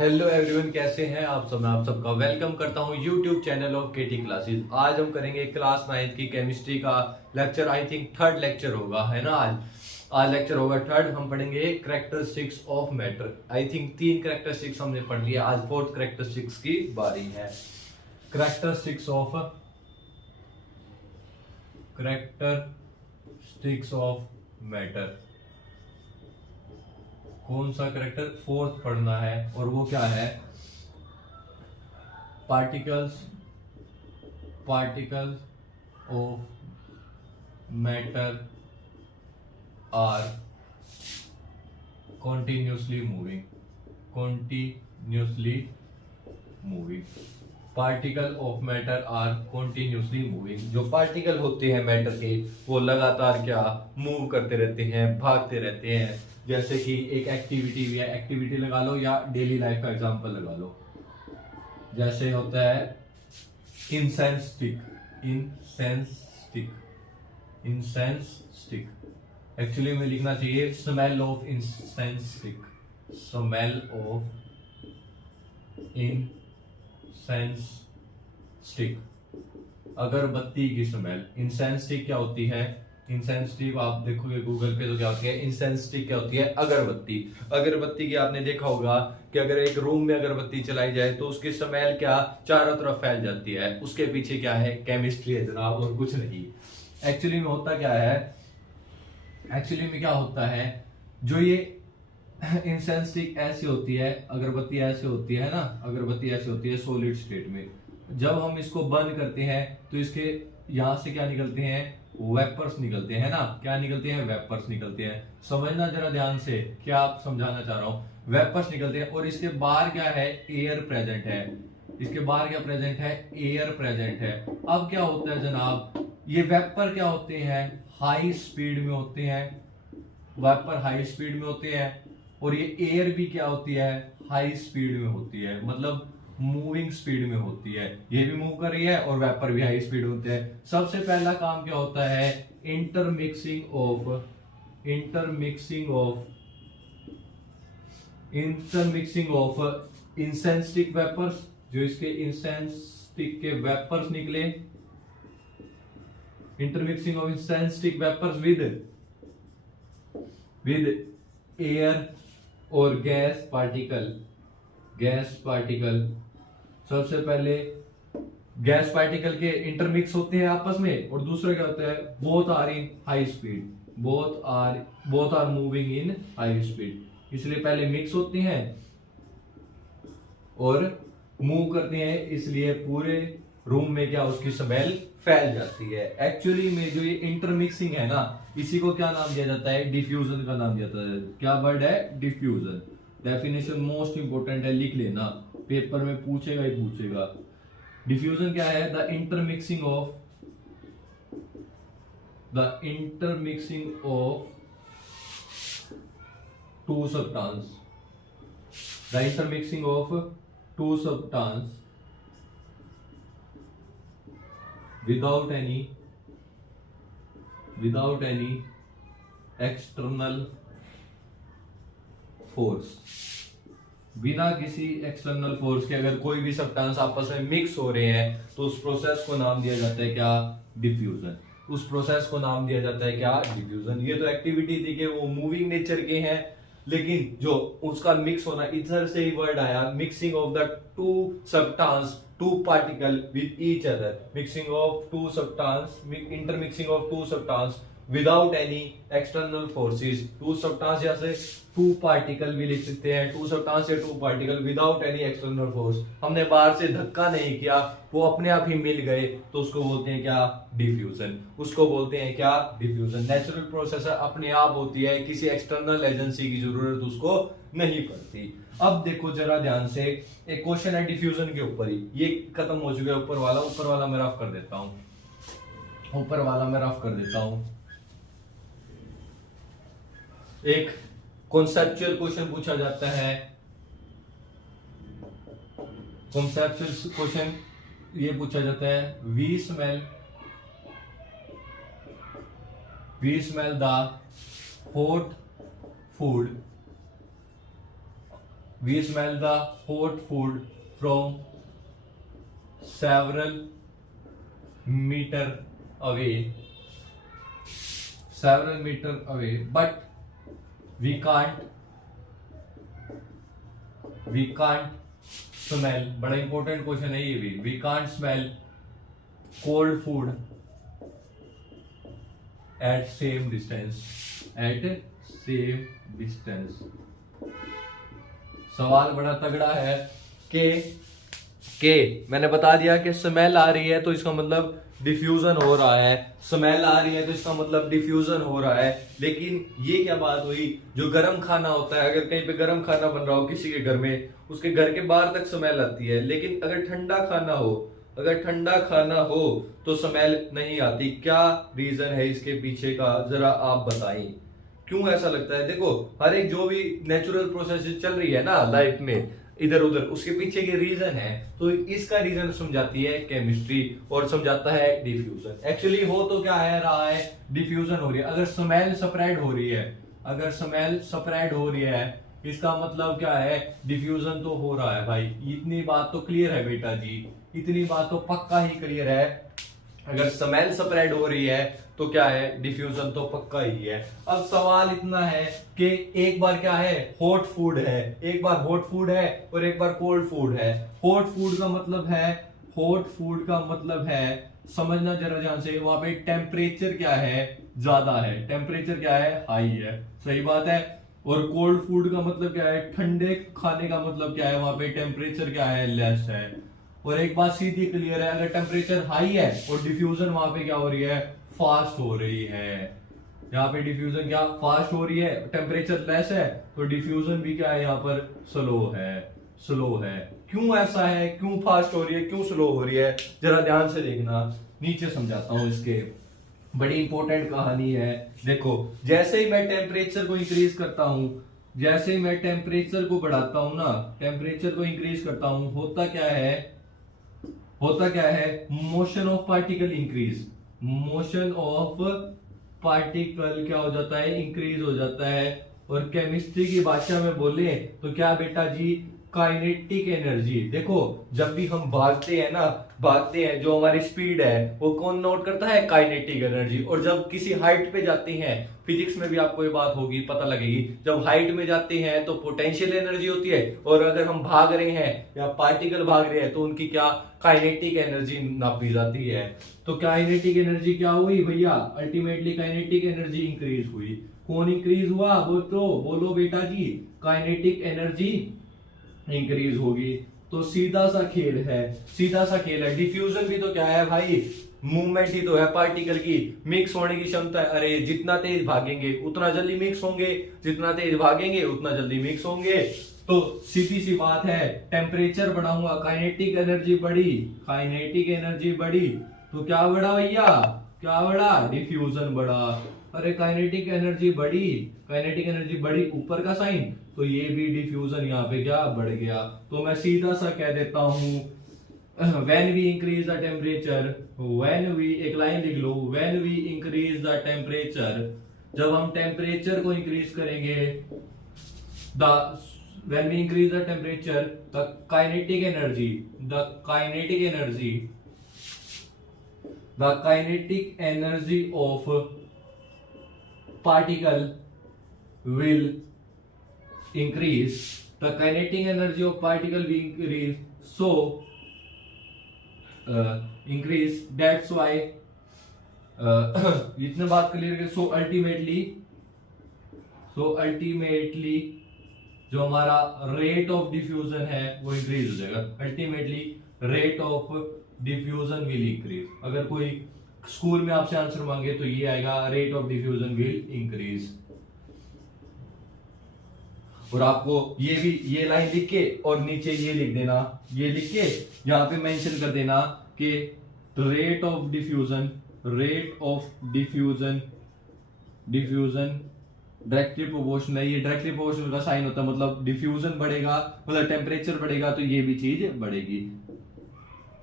Hello everyone, कैसे हैं आप सब। मैं आप सबका वेलकम करता हूं YouTube channel of KT classes. आज हम करेंगे क्लास 9 की केमिस्ट्री का lecture. I think third lecture होगा, है ना। आज लेक्चर होगा थर्ड। हम पढ़ेंगे characteristics of matter. I think 3 characteristics हमने पढ़ लिया, आज 4th कैरेक्टरिस्टिक्स की बारी है। Characteristics of matter. कौन सा करेक्टर 4th पढ़ना है और वो क्या है? Particles of matter are continuously moving. Particle of matter are continuously moving. जो पार्टिकल होते हैं मैटर के, वो लगातार क्या मूव करते रहते हैं, भागते रहते हैं। जैसे कि एक एक्टिविटी लगा लो या डेली लाइफ का एग्जांपल लगा लो। जैसे होता है इंसेंस स्टिक। एक्चुअली में लिखना चाहिए स्मेल ऑफ इंसेंस स्टिक। अगरबत्ती की स्मेल। इंसेंस स्टिक क्या होती है? इंसेंस स्टिक आप देखोगे गूगल पे तो क्या होती है? इंसेंस स्टिक क्या होती है? अगरबत्ती की आपने देखा होगा कि अगर एक रूम में अगरबत्ती चलाई जाए तो उसकी स्मेल क्या चारों तरफ फैल जाती है। उसके पीछे क्या है? केमिस्ट्री है जनाब, और कुछ नहीं। एक्चुअली में होता क्या है? जो ये इंसेंस स्टिक ऐसी होती है, अगरबत्ती ऐसी होती है ना, अगरबत्ती ऐसी होती है सॉलिड स्टेट में। जब हम इसको बंद करते हैं तो इसके यहां से क्या निकलते हैं? वेपर्स निकलते हैं ना। क्या निकलते हैं? वेपर्स निकलते हैं। समझना जरा ध्यान से, क्या आप समझाना चाह रहा हूं। वेपर्स निकलते हैं और इसके बाहर क्या है? एयर प्रेजेंट है। इसके बाहर क्या प्रेजेंट है? एयर प्रेजेंट है। अब क्या होता है जनाब, ये वेपर क्या होते हैं? हाई स्पीड में होते हैं। वेपर हाई स्पीड में होते हैं और ये एयर भी क्या होती है? हाई स्पीड में होती है, मतलब मूविंग स्पीड में होती है। ये भी मूव कर रही है और वेपर भी हाई स्पीड होते हैं। सबसे पहला काम क्या होता है? Intermixing of incense stick vapours. जो इसके इंसेंस स्टिक के वेपर्स निकले, intermixing of incense stick vapours with air और गैस पार्टिकल। सबसे पहले गैस पार्टिकल के इंटरमिक्स होते हैं आपस में, और दूसरा क्या होता है? Both are in high speed, both are moving in high speed. इसलिए पहले मिक्स होते हैं और मूव करते हैं, इसलिए पूरे रूम में क्या उसकी स्मेल फैल जाती है। एक्चुअली में जो ये इंटरमिक्सिंग है ना, इसी को क्या नाम दिया जाता है? डिफ्यूजन का नाम दिया जाता है। क्या वर्ड है? डिफ्यूजन। डेफिनेशन मोस्ट इंपोर्टेंट है, लिख लेना, पेपर में पूछेगा ही पूछेगा। डिफ्यूजन क्या है? The intermixing of two substance without any external force. बिना किसी एक्सटर्नल फोर्स के अगर कोई भी सब्सटेंस आपस में मिक्स हो रहे हैं तो उस प्रोसेस को नाम दिया जाता है क्या? डिफ्यूजन। उस प्रोसेस को नाम दिया जाता है क्या? डिफ्यूजन। ये तो एक्टिविटी थी कि वो मूविंग नेचर के हैं, लेकिन जो उसका मिक्स होना, इधर से ही वर्ड आया, mixing of the two particle with each other. Intermixing of two substance without any external forces. Two substance जैसे टू पार्टिकल भी लिख सकते हैं, टू सब्सटेंस या two particle without any external force. हमने बाहर से धक्का नहीं किया, वो अपने आप ही मिल गए, तो उसको बोलते हैं क्या? डिफ्यूजन। नेचुरल प्रोसेस अपने आप होती है, किसी एक्सटर्नल एजेंसी की जरूरत उसको नहीं पड़ती। अब देखो जरा ध्यान से, एक क्वेश्चन है डिफ्यूजन के ऊपर ही। ये खत्म हो चुका है। ऊपर वाला मैं रफ कर देता हूं। एक कॉन्सेप्चुअल क्वेश्चन पूछा जाता है। कॉन्सेप्चुअल क्वेश्चन ये पूछा जाता है, we smell the hot food we smell the hot food from several meter away, but we can't smell, बड़ा इंपॉर्टेंट क्वेश्चन है ये भी, we can't smell cold food at same distance, सवाल बड़ा तगड़ा है कि मैंने बता दिया कि स्मेल आ रही है तो इसका मतलब डिफ्यूजन हो रहा है, स्मेल आ रही है तो इसका मतलब डिफ्यूजन हो रहा है। लेकिन ये क्या बात हुई, जो गर्म खाना होता है, अगर कहीं पे गर्म खाना बन रहा हो किसी के घर में, उसके घर के बाहर तक स्मेल आती है, लेकिन अगर ठंडा खाना हो तो स्मेल नहीं आती। क्या रीजन है इसके पीछे का, जरा आप बताएं, क्यों ऐसा लगता है? देखो, हर एक जो भी नेचुरल प्रोसेस चल रही है ना लाइफ में इधर उधर, उसके पीछे के रीजन है, तो इसका रीजन समझाती है केमिस्ट्री और समझाता है डिफ्यूजन। एक्चुअली हो तो क्या है रहा है, डिफ्यूजन हो रही है। अगर स्मेल स्प्रेड हो रही है, इसका मतलब क्या है, डिफ्यूजन तो हो रहा है भाई। इतनी बात तो क्लियर है बेटा जी, इतनी बात तो पक्का ही क्लियर है। अगर स्मेल स्प्रेड हो रही है तो क्या है, डिफ्यूजन तो पक्का ही है। अब सवाल इतना है कि एक बार क्या है, हॉट फूड है, एक बार हॉट फूड है और एक बार कोल्ड फूड है। हॉट फूड का मतलब है, समझना जरा ध्यान से, वहां पे टेम्परेचर क्या है, ज्यादा है, टेम्परेचर क्या है, हाई है, सही बात है। और कोल्ड फूड का मतलब क्या है, ठंडे खाने का मतलब क्या है, वहां पे टेम्परेचर क्या है, लेस है। और एक बात सीधी क्लियर है, अगर टेम्परेचर हाई है और डिफ्यूजन वहां पे क्या हो रही है, फास्ट हो रही है। यहाँ पे डिफ्यूजन क्या फास्ट हो रही है, टेम्परेचर लेस है तो डिफ्यूजन भी क्या है, यहाँ पर स्लो है। क्यों ऐसा है, क्यों फास्ट हो रही है, क्यों स्लो हो रही है, जरा ध्यान से देखना, नीचे समझाता हूं इसके। बड़ी इंपॉर्टेंट कहानी है। देखो, जैसे ही मैं टेम्परेचर को इंक्रीज करता हूं, जैसे ही मैं टेम्परेचर को बढ़ाता हूं ना, टेम्परेचर को इंक्रीज करता हूं, होता क्या है, motion of particle increase, motion of particle क्या हो जाता है, इंक्रीज हो जाता है। और केमिस्ट्री की भाषा में बोले तो क्या बेटा जी, काइनेटिक एनर्जी। देखो, जब भी हम भागते हैं, जो हमारी स्पीड है वो कौन नोट करता है, काइनेटिक एनर्जी। और जब किसी हाइट पे जाते हैं, फिजिक्स में भी आपको ये बात होगी, पता लगेगी, जब हाइट में जाते हैं तो पोटेंशियल एनर्जी होती है, और अगर हम भाग रहे हैं या पार्टिकल भाग रहे हैं तो उनकी क्या, काइनेटिक एनर्जी नापी जाती है। तो काइनेटिक एनर्जी क्या हुई भैया, अल्टीमेटली काइनेटिक एनर्जी इंक्रीज हुई। कौन इंक्रीज हुआ, बोलो बेटा जी, काइनेटिक एनर्जी इंक्रीज होगी। तो सीधा सा खेल है। डिफ्यूजन भी तो क्या है भाई, मूवमेंट ही तो है पार्टिकल की, मिक्स होने की क्षमता है। अरे जितना तेज भागेंगे उतना जल्दी मिक्स होंगे, जितना तेज भागेंगे उतना जल्दी मिक्स होंगे। तो सीधी सी बात है, टेम्परेचर बढ़ाऊंगा, काइनेटिक एनर्जी बढ़ी तो क्या बढ़ा भैया, क्या बढ़ा, डिफ्यूजन बढ़ा। अरे काइनेटिक एनर्जी बढ़ी, ऊपर का साइन, तो ये भी डिफ्यूजन यहाँ पे क्या बढ़ गया। तो मैं सीधा सा कह देता हूं, when we increase the temperature, एक लाइन लिख लो, when we increase the temperature, जब हम टेम्परेचर को इंक्रीज करेंगे, when we increase the temperature, the kinetic energy of particle will increase, so increase, that's why इतने बात क्लियर है। सो अल्टीमेटली जो हमारा रेट ऑफ डिफ्यूजन है वो इंक्रीज हो जाएगा। Ultimately rate of diffusion will increase. अगर कोई स्कूल में आपसे आंसर मांगे तो ये आएगा, rate of diffusion will increase. और आपको ये लाइन लिख के और नीचे ये लिख देना, ये लिख के यहां पे मेंशन कर देना कि rate of diffusion directly proportional है। ये डायरेक्टली प्रोपोर्शनल का साइन होता है, मतलब डिफ्यूजन बढ़ेगा, मतलब टेम्परेचर बढ़ेगा तो ये भी चीज बढ़ेगी।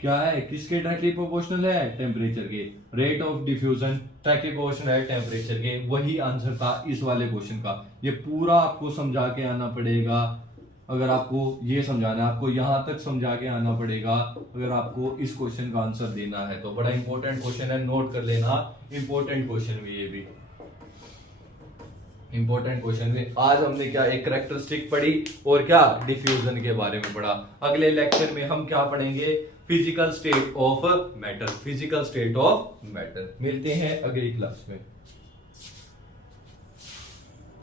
क्या है, किसके डायरेक्टली प्रोपोर्शनल है, टेम्परेचर के। Rate of diffusion directly proportional है टेम्परेचर के। वही आंसर था इस वाले क्वेश्चन का। ये पूरा आपको समझा के आना पड़ेगा, अगर आपको ये समझाना है, आपको यहां तक समझा के आना पड़ेगा अगर आपको इस क्वेश्चन का आंसर देना है तो। बड़ा इंपॉर्टेंट क्वेश्चन है, नोट कर लेना, इंपॉर्टेंट क्वेश्चन भी, ये भी इंपॉर्टेंट क्वेश्चन में। आज हमने क्या एक कैरेक्टरिस्टिक पढ़ी और क्या डिफ्यूजन के बारे में पढ़ा। अगले लेक्चर में हम क्या पढ़ेंगे, physical state of matter, physical state of matter. मिलते हैं अगली क्लास में।